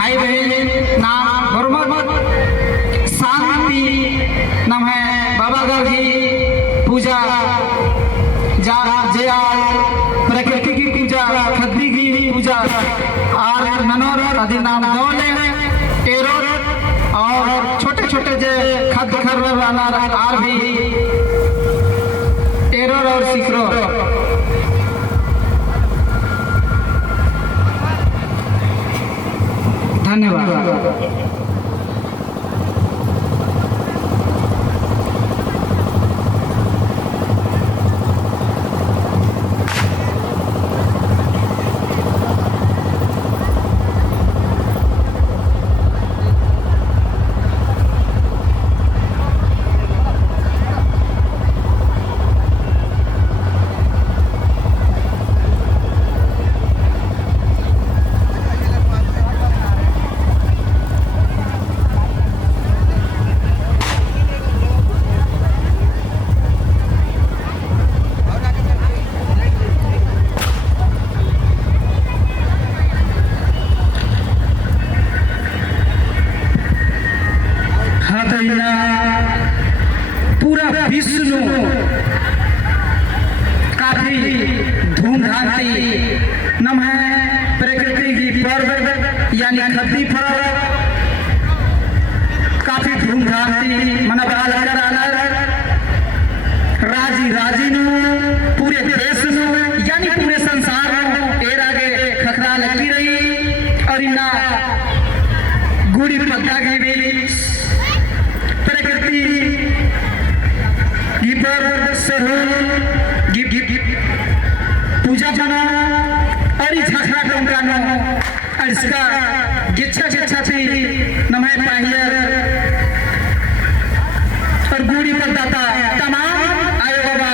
भाई बहन नाम गुरमत शांति नाम है बाबा गर्गी पूजा प्रकृति की पूजा खद्दी की पूजा और मनोरथ आदि नाम दौले एरो और छोटे छोटे जे खद खर आर भी एरो और सिखरो धन्यवाद। पूरा विश्व काफी धूमधाम से नम है प्रकृति की पर्व यानी खद्दी पर्व काफी धूमधाम से मनाया राजी राजी पूरे देश यानी पूरे संसार एर आगे खखरा लगी रही और इना गुड़ी पत्ता की पूजा बना और झखरा टोंकानो और इसका गिच्छा गिच्छा थी नमः पाहियर और गुड़ी पर दाता तमाम आयो बाबा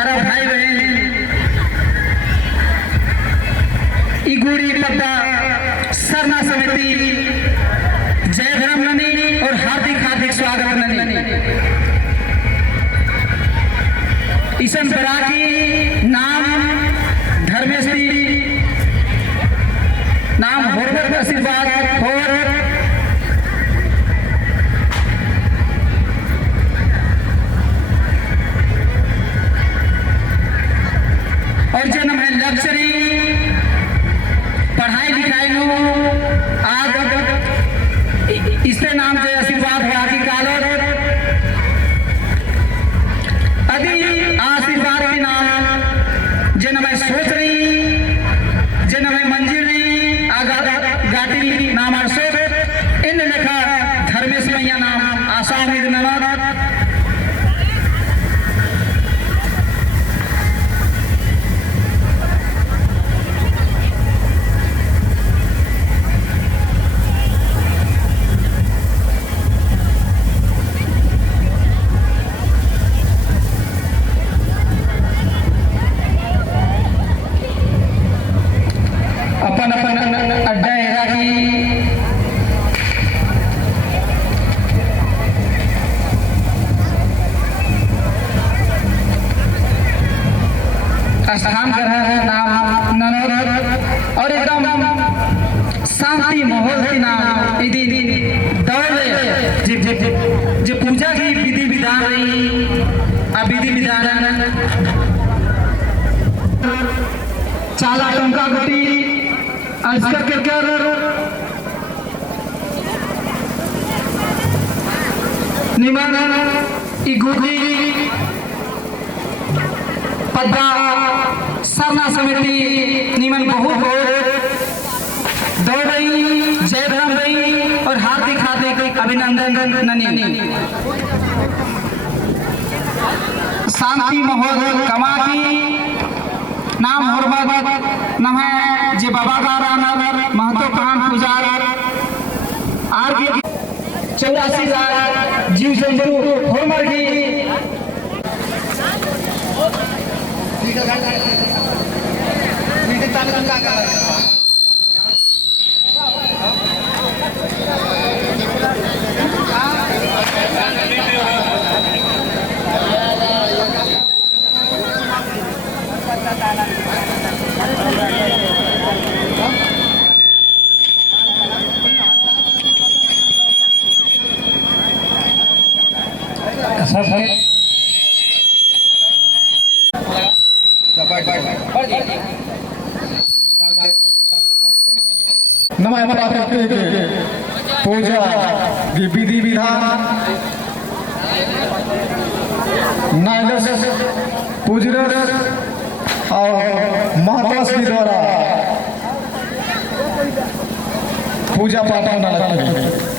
अरे भाई बहन ई गुड़ी पत्ता सरना समिति जय धर्म ननी और हार्दिक हार्दिक स्वागत ननी ईशन बराकी नाम धर्मेश्वरी नाम होरवत आशीर्वाद और जो नाम है लक्ष्मी पढ़ाई लिखाई नो आज इसके नाम से आशीर्वाद बराकी कालो आशीर्वाद के नाम जे मैं सोच रही जे मैं मंजिल रही आगा गाटी नाम सोच इन लेखा धर्मेश मैया नाम आशा उम्मीद नवाद अड्डा है स्थान कर रहा है नाम ननद और एकदम शांति माहौल के नाम दौड़े जो पूजा की विधि विधान रही विधि विधान चाला टंका गुटी निमन इगुदी पद्मा सरना समिति निमन बहुत दौड़ रही जय धर्म रही और हार्दिक हार्दिक अभिनंदन ननी शांति माहौल कमा की नाम होरबत नम है जे बाबा महत्वपूर्ण पूजा आर की 84 जीव जंतु होमर की सबके नमः पूजा की विधि विधान नायक पूजरस और महात्मा श्री द्वारा पूजा पाठ होना लगता है।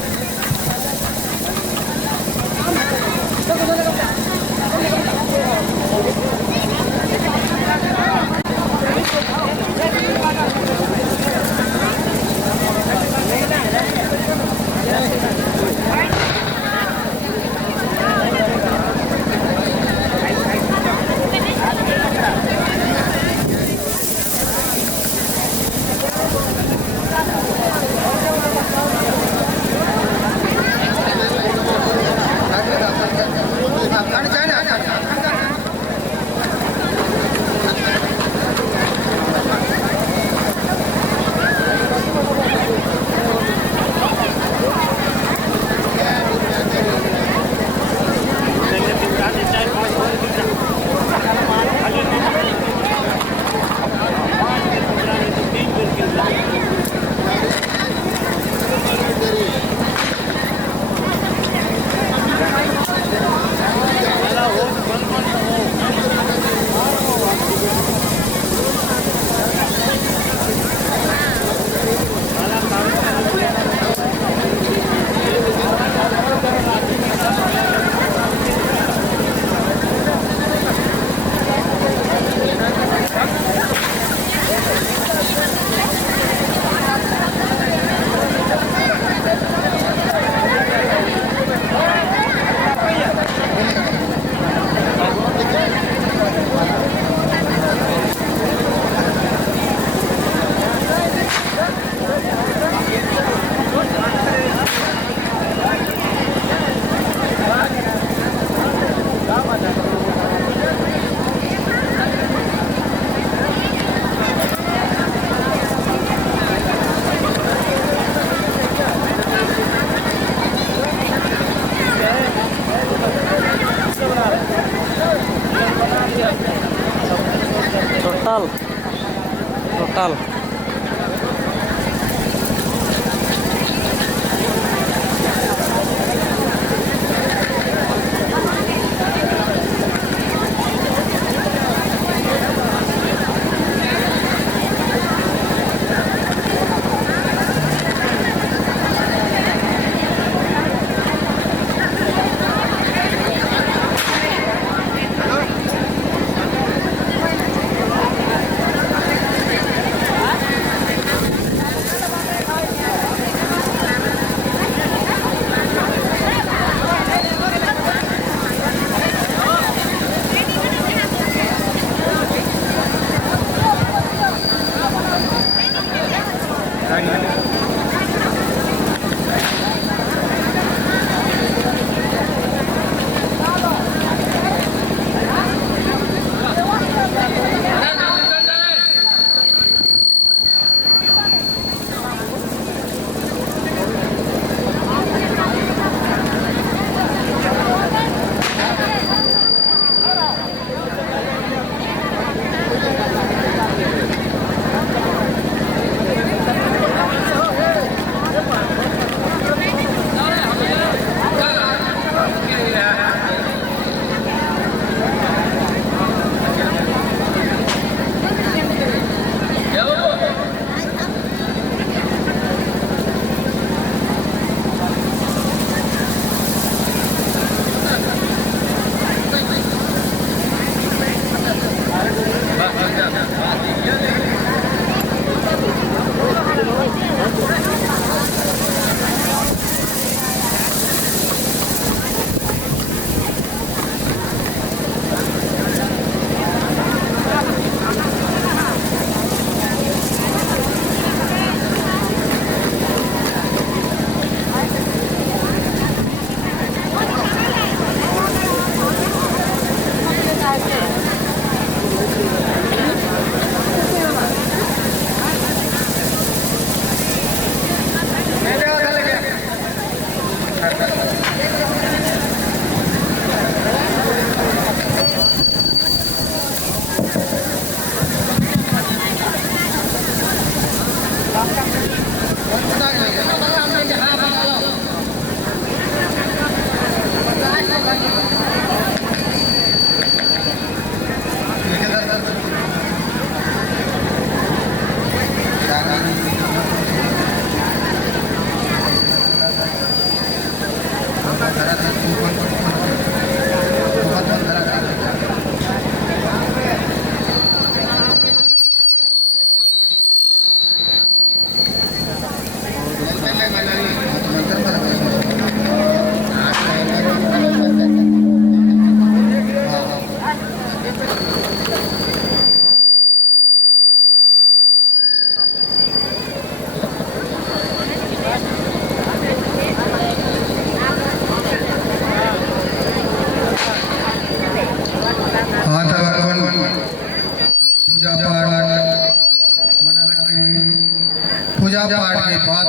पूजा पाठ के बाद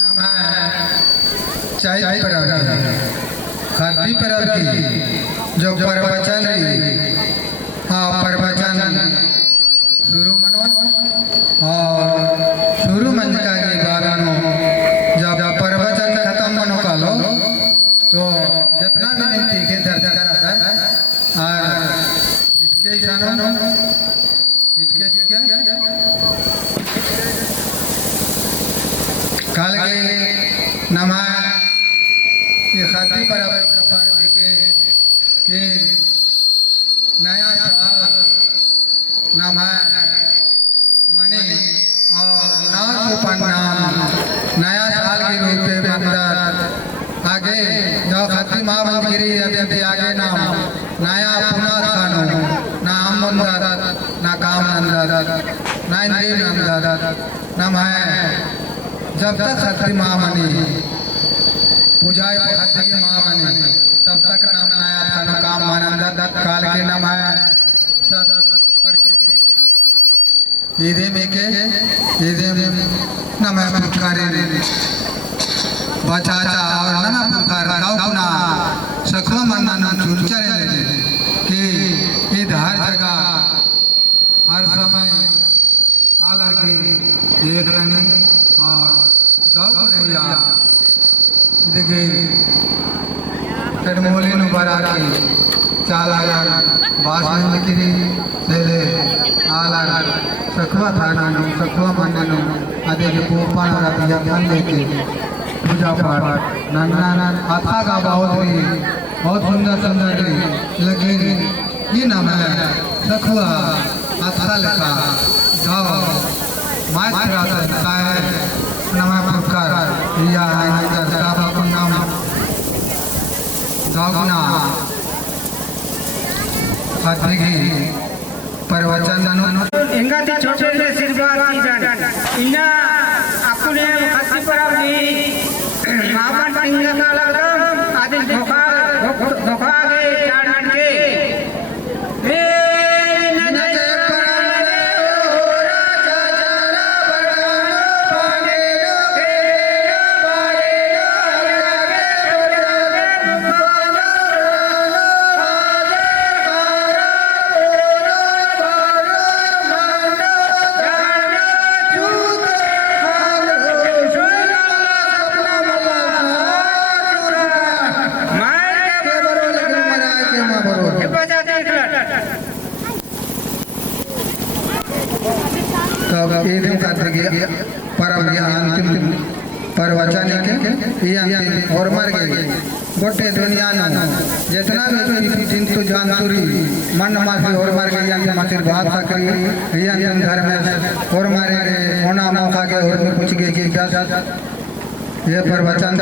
नाम है चाय पर्व की खादी पर्व की जो प्रवचन हाँ प्रवचन शुरू मनो और शुरू मंजिका के बाद जब प्रवचन खत्म मनो का लो तो जितना भी नहीं तीखे दर्ज करा था और इटके इशानों इटके काल के नमा ये खादी पर के नया साल नाम है मनी और नाथ नाम नया साल के रूप में अंदर आगे जो खादी माँ गिरी आगे नाम नया पुनार खानो ना आम ना काम नंदर ना इंद्रिय नंदर नाम है जब तक खत्री माँ बनी पूजाए खत्री की माँ बनी तब तक नाम नया थानो काम मानंद काल के नाम है सत प्रकृति इधे में के इधे में नाम है पुकारे बचाचा और नाम पुकार राव पुना सखवा मन्ना नाम चुनचरे कि इधर हर जगह हर समय आलर के देख लेनी और दाऊ नहीं या देखिए कड़मोली नु बरा के चाला बास में की सेले आला सखवा थाना नु सखवा मन नु आदे के पोपा रातिया ध्यान लेके पूजा पाठ नन्ना आथा का बहुत सुंदर सुंदर लगे ये नाम है सखवा आथा लिखा जाओ माइत्रा संस्था है नमः पुकार या का नाम गावना खादी प्रवचन इंगा ती छोटे से सिरबार की जान इना अपने खादी पर अपनी मावन इंगा का लगम आदि धोखा के जान के परम अंतिम प्रवचन के अंतिम और मर गए गोटे दुनिया जितना भी दिन तो जान तुरी मन माफी और मर गई अंतिम आशीर्वाद सकरी अंतिम घर में और मारे गए होना मौका के और में कुछ गए ये प्रवचन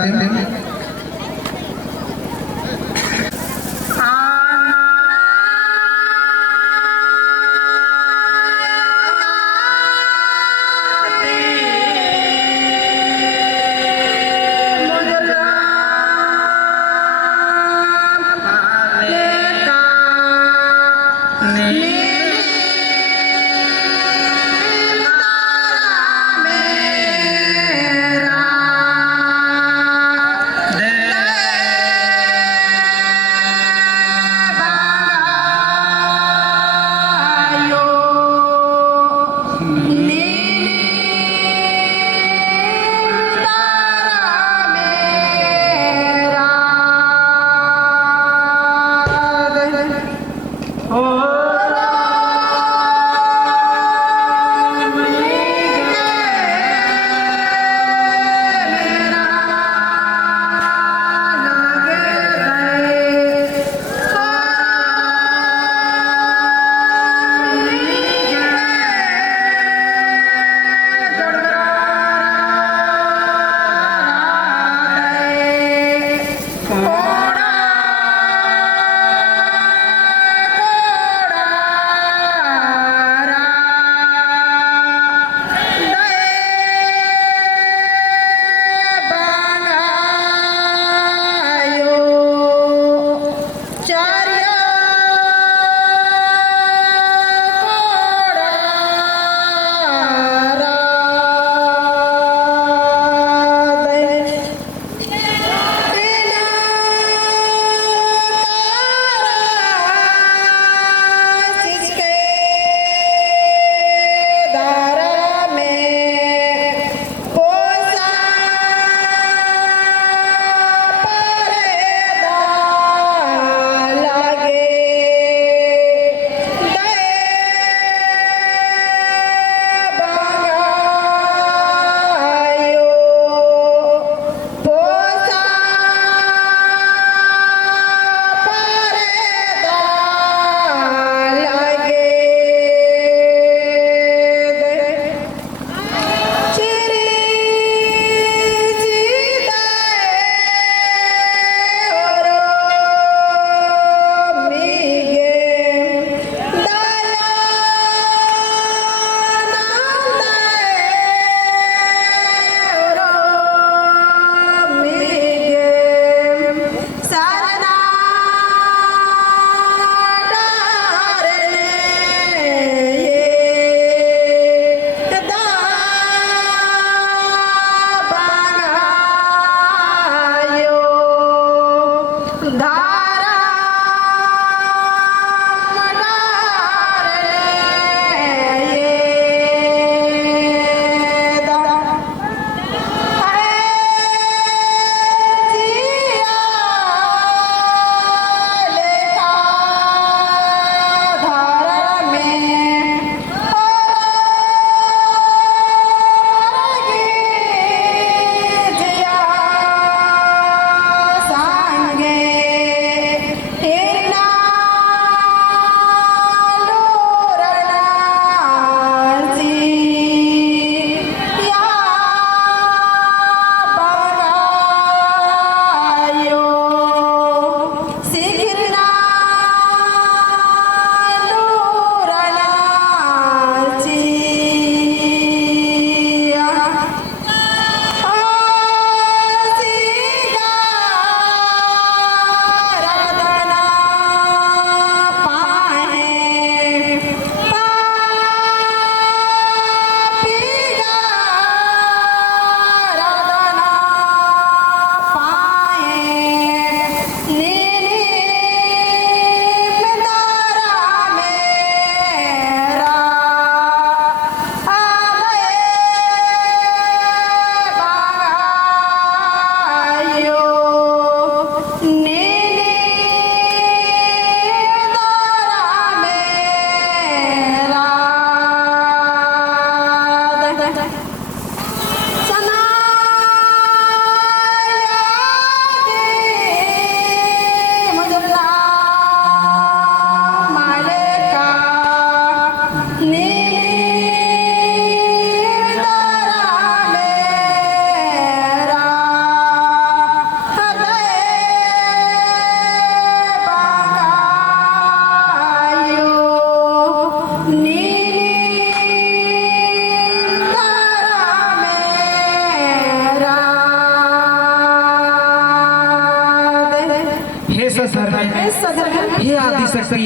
सधर में हे आदि शक्ति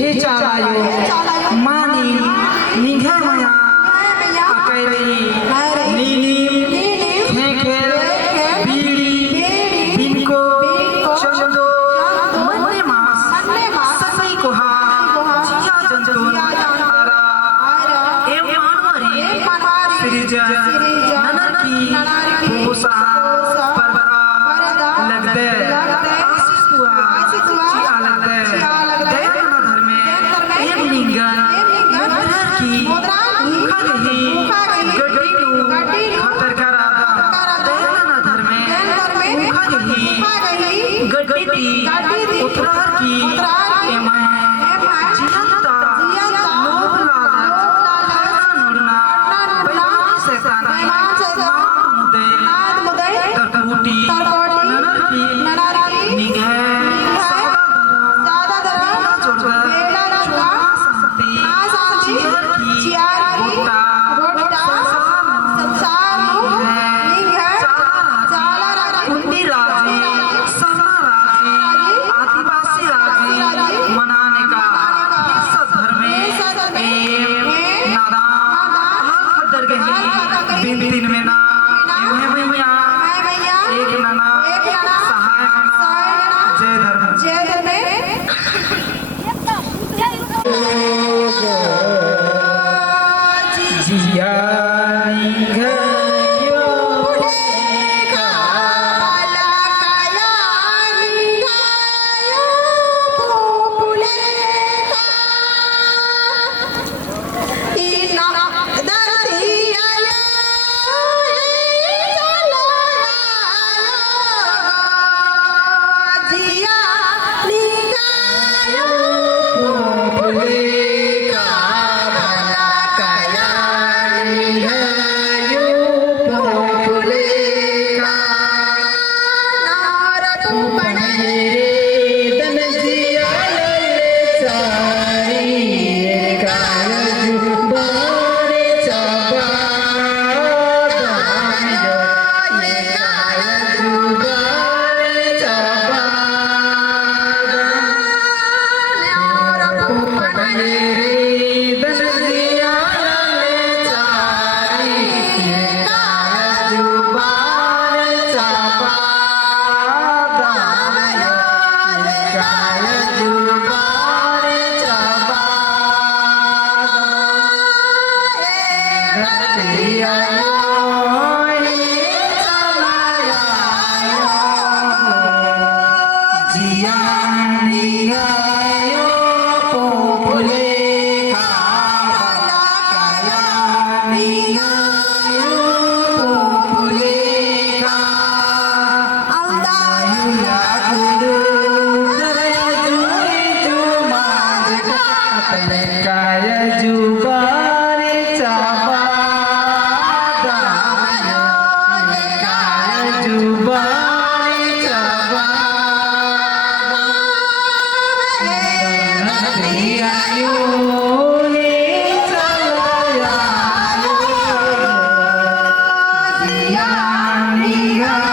हे चालायो मानी निघा माया अकैरी नीली खेखेर बीड़ी बिनको चंदो मन्ने मास ससई कोहा जिया जंतुन आरा एम मानवरी सिरिजा ननकी भूसा परदा लगदे आशीष दुआ जिया लगदे दयाना धर में एम निंगन मुद्रर की खदही गड्डीनु खतर करादा दयाना धर में खदही गड्डी उतरार की एमय जियंता लोभ लालच खाना नुरना बेईमानी शैतानी नाद मुदे तरकुटी ननरकी निगह सादा धरा बेला चुका शांति चियार की गोटा संसार निगह कुंडी राजी सना राजी आदिवासी राजी मनाने का सधर में एम नादान दरगही बिन दिन में ना भैया एक नाना सहाय नाना जय धर्म जिया निघयो Yeah.